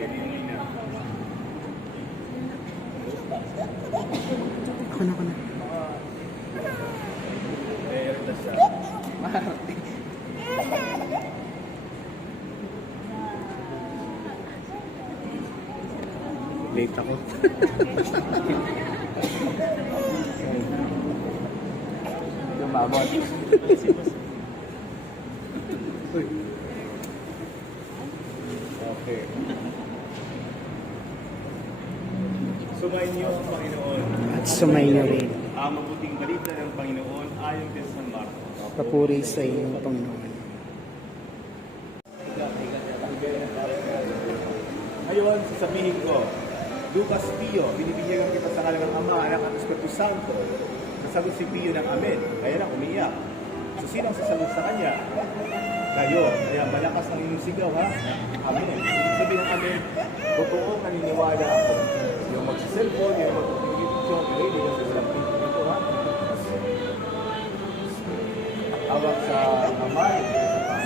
Ako na. Late ako. Lumabot. Okay. Sumainyo ang Panginoon. At sumainyo rin. Ang mabuting balita ng Panginoon ayon kay San Marcos. Papuri sa iyong Panginoon. Ngayon, sasabihin ko, Lucas Pio, binibigyan kita sa halagang Ama, Anak at Espiritu Santo. Sasagot si Pio ng Amen. Kaya lang umiyak. So, sinong sasagot sa kanya? Kayo. Kaya malakas ang inyong sigaw, ha? Amen. Ibig sabihin ng Amen, totoo naniniwala ako. Yung magsiselfone, yung magpipicture, yung yung sasabihin ito, ha? Awag sa Ama, sa Panginoon.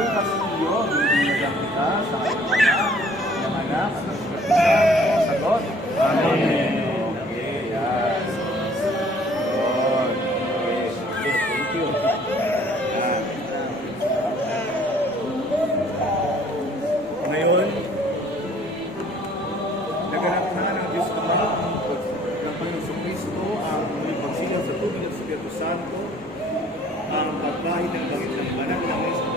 Lucas Pio, binibigyan kita sa halagang Ama, ng Anak at Espiritu Santo. Sagot? Amen. Okay, yan. Good. Okay, thank you. Ngayon, naganap na ng Diyos Ama ng Panginoong Kristo ang muling pagsilaw sa tubig ng Espiritu Santo, ang pagkahit ng langit ng banal ng Espiritu.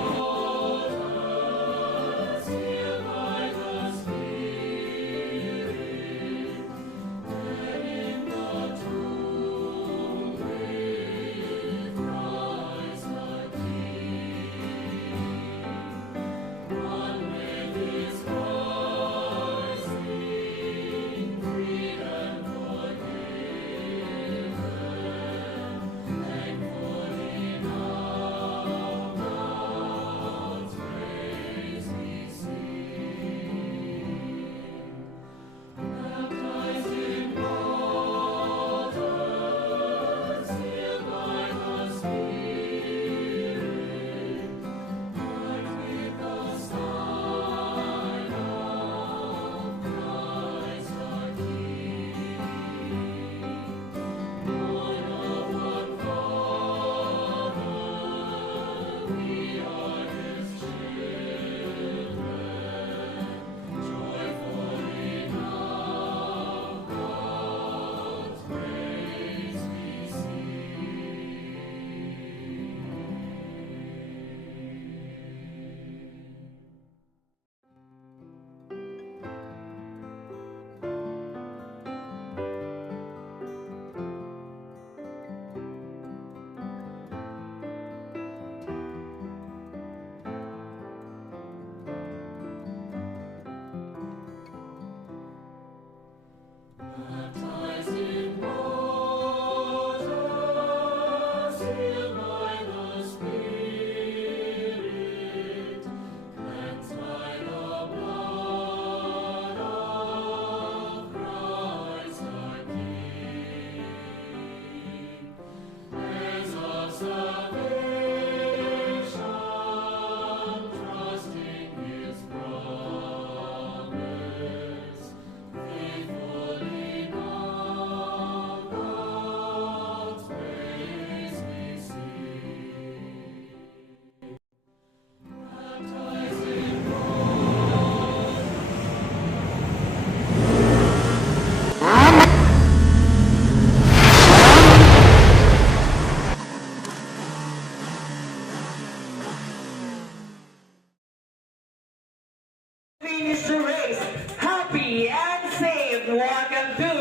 Finish the race happy and safe. Welcome to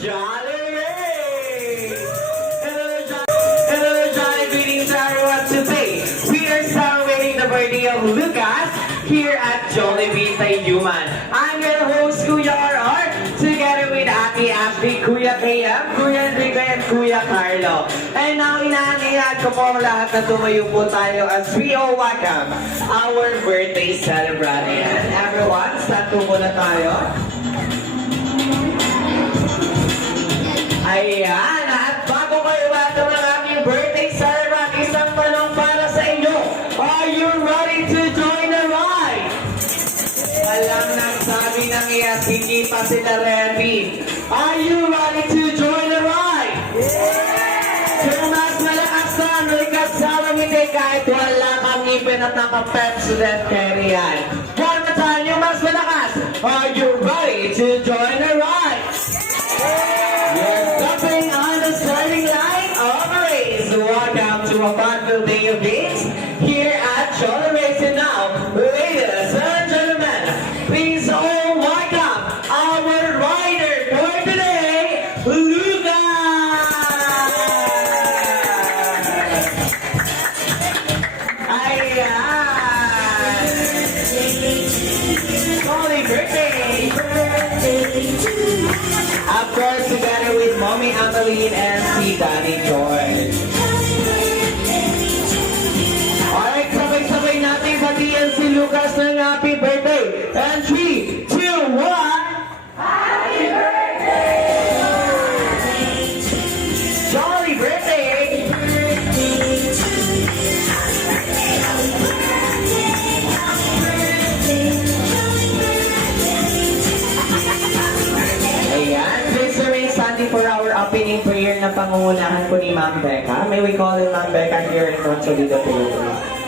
Jolly Race. Hello, Jolly greetings everyone. Today we are celebrating the birthday of Lucas here at Jollibee Tayuman. I'm your host, Kuya RR, together with Ate Ashley, Kuya KM, Kuya Enrique, and Kuya Carlo. And now, inaanayaan ko po ang lahat na tumayo po tayo as we all welcome our birthday celebrant. And everyone, stand po muna tayo. Ayan, at bago kayo welcome ang aming birthday celebrant, isang tanong para sa inyo. Are you ready to yes, hindi pa sila ready. Are you ready to join the ride? Kung mas malakas na, Lucas Salamite, kahit wala kang ipin at nakapep, student carry yan. One more time, yung mas malakas. Are you ready to join the ride? You're stepping on the starting line of a race. Welcome to a fun-filled day of games here at Jolly Racing now. Ladies and gentlemen, please all welcome our rider for today, Lucas! Ayan! Holy birthday! Of course, together with Mommy Ameline and si Danny George. Alright, sabay-sabay natin batiyan si Lucas ng happy birthday. And 3, 2, 1... Happy birthday! Jolly birthday! Ayan, please remain standing for our opening prayer na pangungunahan po ni Ma'am Becca. May we call in Ma'am Becca here in Consolida, Philippines.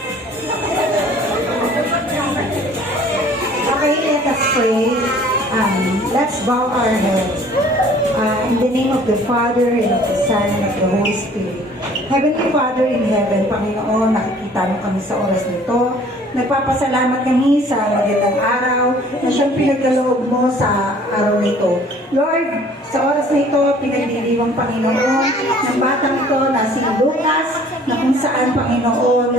Okay, let us pray. Let's bow our heads. In the name of the Father, and of the Son, and of the Holy Spirit. Heavenly Father in heaven, Panginoon, nakikita mo kami sa oras nito. Nagpapasalamat kami sa magandang araw na siyang pinagkaloob mo sa araw nito. Lord, sa oras na ito, pinagdiriwang Panginoon ng batang ito na si Lucas, na kung saan, Panginoon,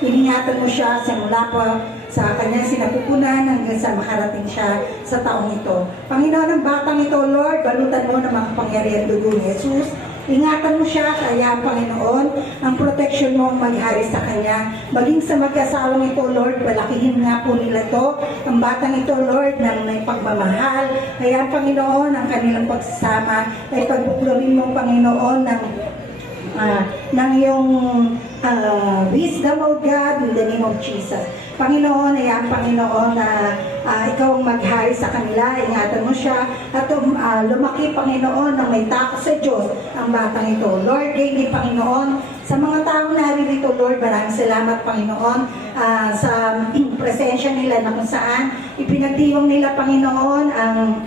iningatan mo siya sa mula pa sa kanyang sinapupunan hanggang sa makarating siya sa taong ito. Panginoon, ang batang ito, Lord, balutan mo ng makapangyarihan dugo ni Jesus. Ingatan mo siya, kaya Panginoon, ang protection mo ang maghari sa kanya. Maging sa mag-asawang ito, Lord, palakihin nga po nila to. Ang batang ito, Lord, na may pagmamahal. Kaya Panginoon, ang kanilang pagsasama ay pagbuklorin mo, Panginoon, ng iyong wisdom, O God, in the name of Jesus. Panginoon, ayan, Panginoon, na ikaw ang maghari sa kanila, ingatan mo siya, at lumaki, Panginoon, na may takot sa Diyos ang batang ito. Lord, din Panginoon, sa mga taong naririto, Lord, maraming salamat, Panginoon, sa presensya nila na kung saan ipinagdiwang nila, Panginoon, ang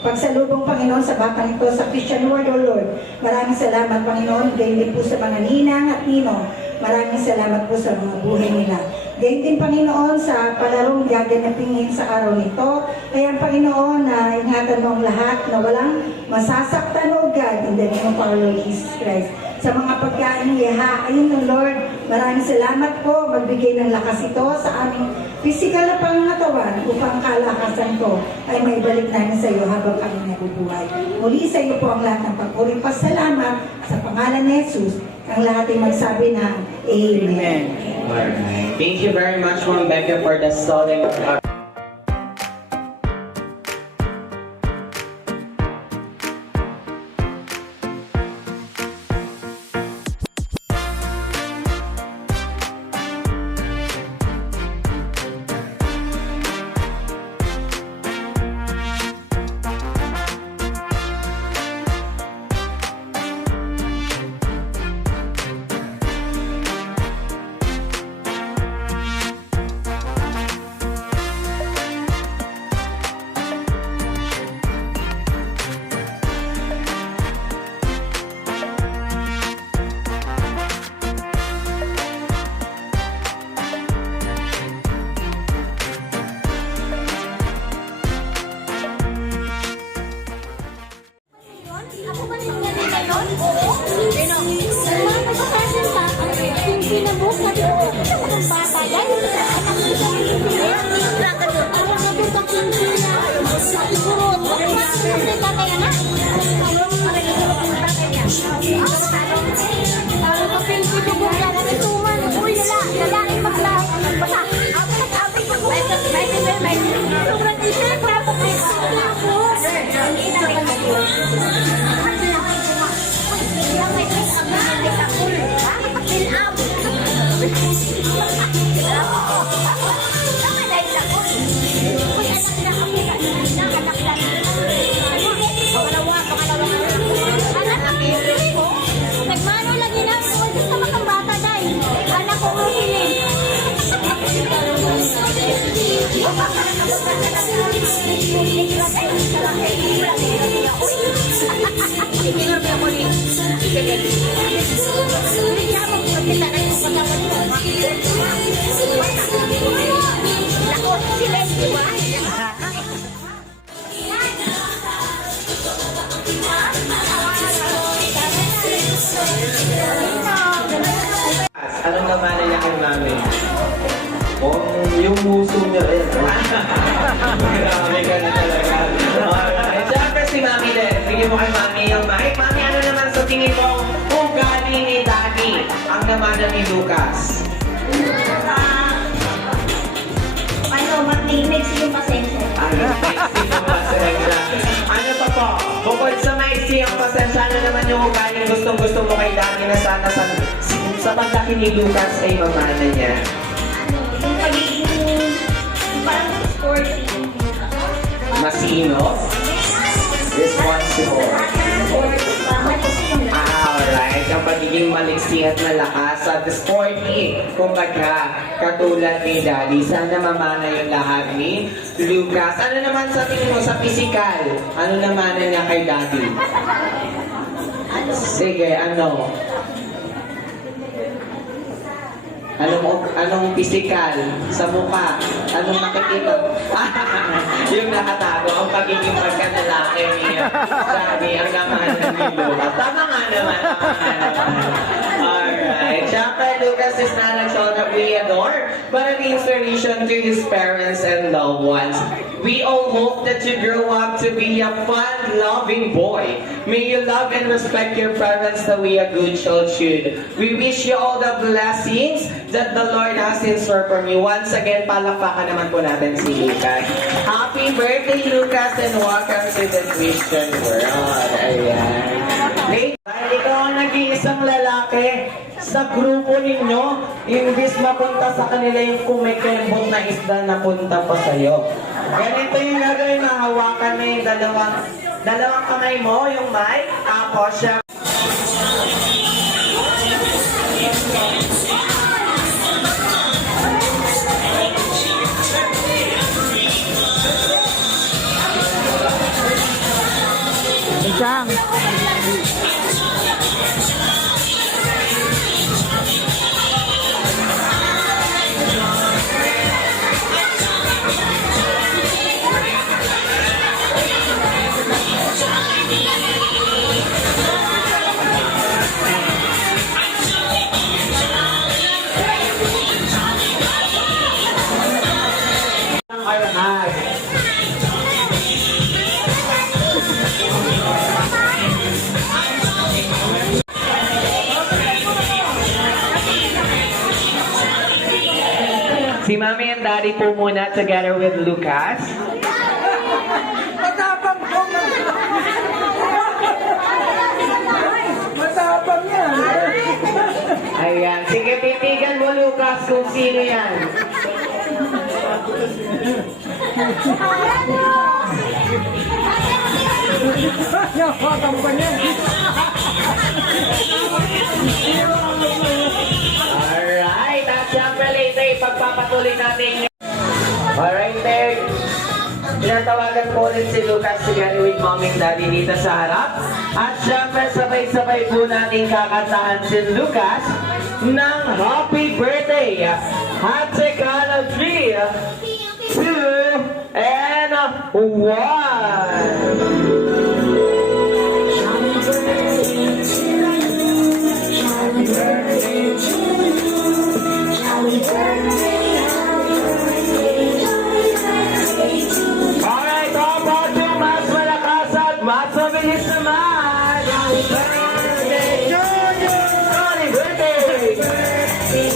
pagsalubong, Panginoon, sa batang ito sa Christian Word, O Lord. Maraming salamat, Panginoon, gayon din po sa mga ninang at ninong. Maraming salamat po sa mga buhay nila. Gayon din, Panginoon, sa palarong gaganapin sa araw nito. Kaya, Panginoon, na ingatan mo ang lahat na walang masasaktan, O God, in the name of our Lord Jesus Christ. Sa mga pagkain ihahain ng Lord, maraming salamat po. Magbigay ng lakas ito sa aming physical na pangangatawan upang kalakasan ko ay may balik namin sa iyo habang kami nabubuhay. Muli sa iyo po ang lahat ng pagpuring pasalamat sa pangalan ni Jesus. Ang lahat ay magsabi ng Amen. Alright. Thank you very much, Ma'am Becca, for the solemn Anong naman niya kay mami? Yung muso niya rin. Grabe ka na talaga. Alright, siyempre si mami din. Bigyan mo kay mami yung mic. Mami, ano naman sa tingin mo ugali ni Daddy ang namana ni Lucas? Mag-mix yung pasensya. Ano pa po? Bukod sa maiksi ang pasensya, ano naman yung ugali gustong-gusto mo kay Daddy na sana sa paglaki ni Lucas ay mamana niya? Yung pagiging parang sporty. Masino? Responsible. Alright, ang pagiging maliksi at malakas at sporty. Kumbaga, katulad ni Daddy, sana mamana yung lahat ni Lucas. Ano naman sa tingin mo sa physical? Ano naman niya kay Daddy? Sige, ano? Anong physical sa mukha? Anong nakikita? Yung nakatago, ang pagiging pagkalalaki niya. Sabi, ang naman ni Lucas. Tama nga naman. Alright. Siyempre, Lucas is not a child that we adore, but an inspiration to his parents and loved ones. We all hope that you grow up to be a fun, loving boy. May you love and respect your parents the way a good child should. We wish you all the blessings that the Lord has in store from you. Once again, palakpakan naman po natin si Lucas. Happy birthday, Lucas, and welcome to the Christian world. Ayan. Dahil ikaw ang nag-iisang lalaki sa grupo ninyo, imbis mapunta sa kanila yung kumikembot na isda na punta pa sa'yo. Ganito yung gagawin, mahawakan mo yung dalawang kamay mo, yung mic, tapos siya. Isang. Alright. Si Mami and Daddy po muna together with Lucas. Matapang ko! Matapang yan! Ayan. Sige, titigan mo Lucas kung sino yan. Nakakang pa niyan! Alright. At syempre later, ipagpapatuloy natin. Alright, Meg. Tinatawagan po ulit si Lucas together with Mom and Daddy dito sa harap. At syempre, sabay-sabay po natin kakantahan si Lucas ng Happy Birthday! At count of 3, 2, and 1! Alright, how about you? Mas malakas at mas mabilis naman! Happy birthday to you! Happy birthday! Happy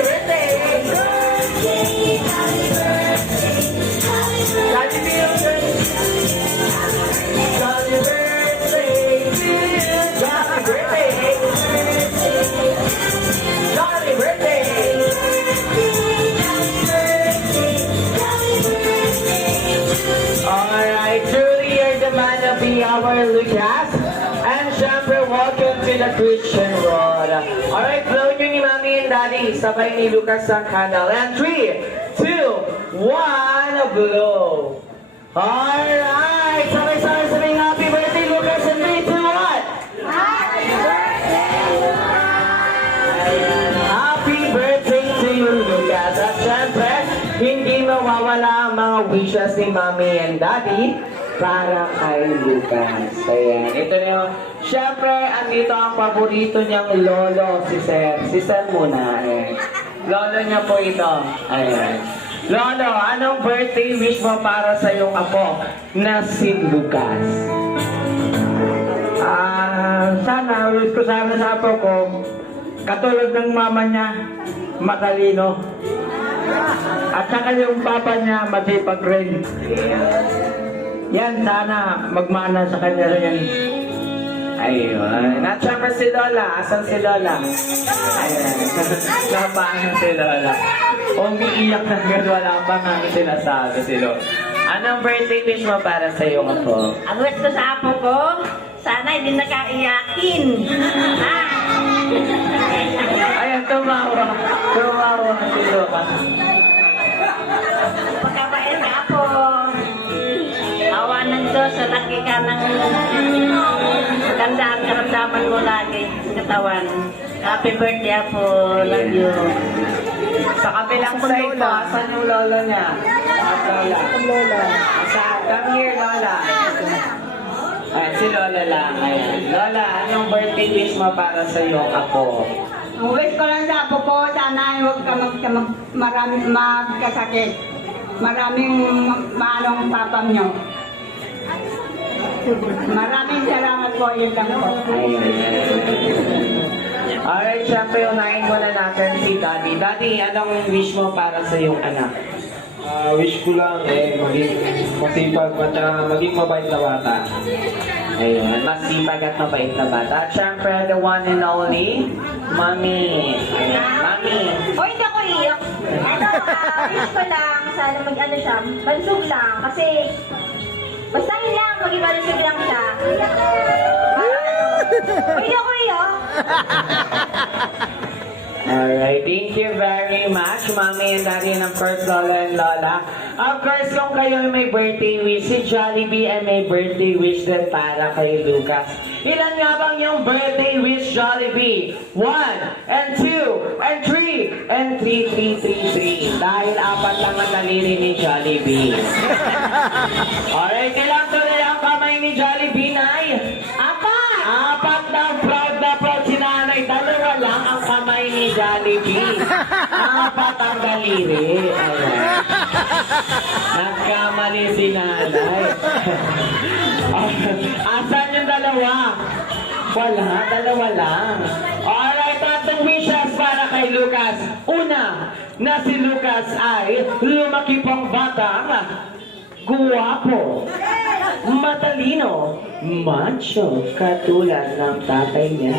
birthday! Happy birthday! Happy birthday to you! Happy birthday! Happy birthday! Alright, truly you're the man of the hour, Lucas. And syempre, welcome to the Christian world. Alright, blow nyo ni Mami and Daddy. Sabay ni Lucas ang candle. And 3, 2, 1 blue. Alright! Sabay-sabay sabihin happy birthday, Lucas, and 3, 2, 1! Happy birthday to you, Lucas. At syempre, hindi mawawala ang mga wishes ni Mommy and Daddy para kay Lucas. Ayan. Ito na yung, syempre, andito ang paborito niyang lolo, si Sir. Si Sir muna. Ayan. Lolo niya po ito. Ayan. Lolo, anong birthday wish mo para sa iyong apo na si Lucas? Sana, wish ko sana sa apo ko, katulad ng mama niya, matalino. At saka yung papa niya, masipag rin. Yan, sana magmana sa kanya rin. Ayun. At syempre si Lola. Asan si Lola? Ayun. Napaan si Lola? Umiiyak na agad. Wala pa nga sinasabi si Lola. Anong birthday wish mo para sa iyo, apo? Ang wish ko sa apo ko, sana hindi nakaiyakin. Ayan, tumawa. Tumawa si Lola. Pagkabait ka po. Awa ng Diyos, sa laki ka ng maganda at karamdaman mo lagi sa katawan. Happy birthday po. Love you. Sa kabilang side po, asan yung lolo niya? At Lola. Lola. Asan? Come here, Lola. Ayan, si Lola lang. Ayan. Lola, anong birthday wish mo para sa iyong apo? Ang wish ko lang sa apo ko, sana huwag ka maraming magkasakit. Maraming maanong papam nyo. Maraming salamat po, yun lang po. Alright, syempre unahin muna natin si Daddy. Daddy, anong wish mo para sa iyong anak? Wish ko lang maging masipag at maging mabait na bata. Ayun, masipag at mabait na bata. At syempre, the one and only, Mami. Mami. O, hindi ako iyak. Ito, wish ko lang, sana mag-ano siya, bansog lang. Kasi, basta yun lang, maging bansog lang siya. O, hindi ako iyak. Alright, thank you very much, Mami and Daddy, and of course, Lola and Lola. Of course, kung kayo ay may birthday wish, si Jollibee ay may birthday wish din para kay Lucas. Ilan nga bang yung birthday wish, Jollibee? 1, and 2, and 3, and 3. Dahil apat lang ang daliri ni Jollibee. Alright, kailan tuloy ang kamay ni Jollibee, Nay? Apat na proud si Nanay. Dalawa lang ang kamay ni Jollibee. Apat ang daliri. Ayan. Nagkamali si Nanay. Asan yung dalawa? Wala, dalawa lang. Alright, tatlong wishes para kay Lucas. Una, na si Lucas ay lumaki pang batang guwapo, matalino, macho, katulad ng tatay niya.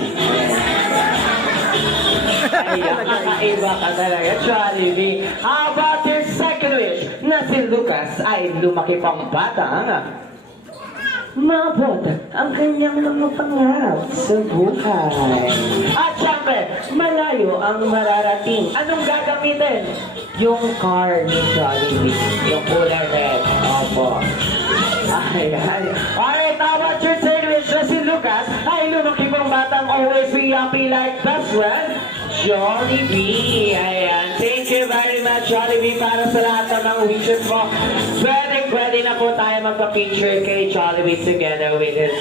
Ay, kakaiba ka talaga, Jollibee. How about your second wish? Na si Lucas ay lumaki pang batang maabot ang kanyang mga pangarap sa buhay. At syempre, malayo ang mararating. Anong gagamitin? Yung car ni Jollibee. Yung kulay red. Opo. Ayan. Alright, how about your third wish na si Lucas ay lumaki pang batang always be happy like best friend? Jollibee. Ayan. Thank you very much, Jollibee, para sa lahat ng mga wishes mo. Pwede na po tayo magpa-picture kay Jollibee together with his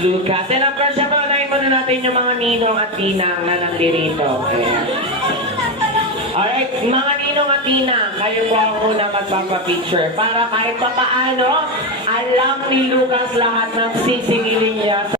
Lucas. And of course, syempre, unahin muna natin yung mga ninong at tinang na nandirito. Ayan. Alright, mga ninong at tinang, kayo po ang unang magpapapicture para kahit pa paano, alam ni Lucas lahat ng sisingilin niya sa